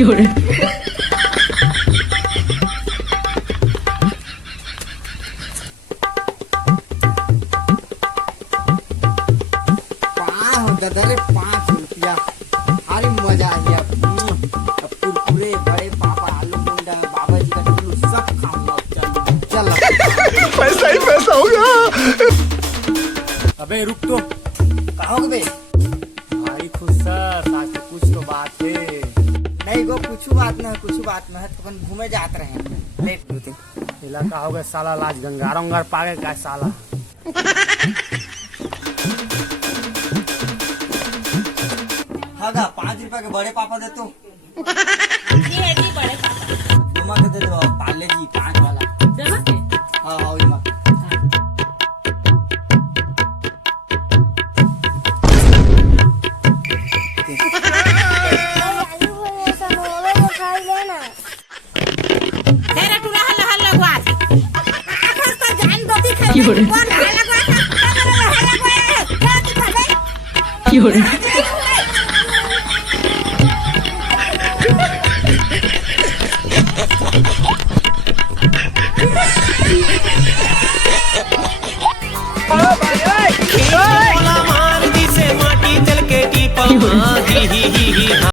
有人， 5 रुपया। अरे मजा आ गया। अब कुरकुरे बड़े पापा आलू गुंडा बाबा जी का टुल्लू सब खाऊंगा। चल पैसा ही पैसा होगा। अबे रुक तो कहाँ हो बे? भाई खुश सर आज तो कुछ तो बात है। नहीं गो कुछ बात न है तो अपन घूमे जात रहे लेट होते इलाका हो गया साला लाज गंगार उंगार पागे का साला। हाँ 5 रुपया के बड़े पापा दे तो ये है जी बड़े पापा। मम्मा के दे दो पाले जी 5 वाला। जमा के हाँ हाँ वही मत। तेरा टूला हल्ला हल्ला हुआ थी। आखिर तो जान दोती थे।有人， कौन हल्ला हुआ था? हल्ला हुआ है। क्या तू खा गई? 有人。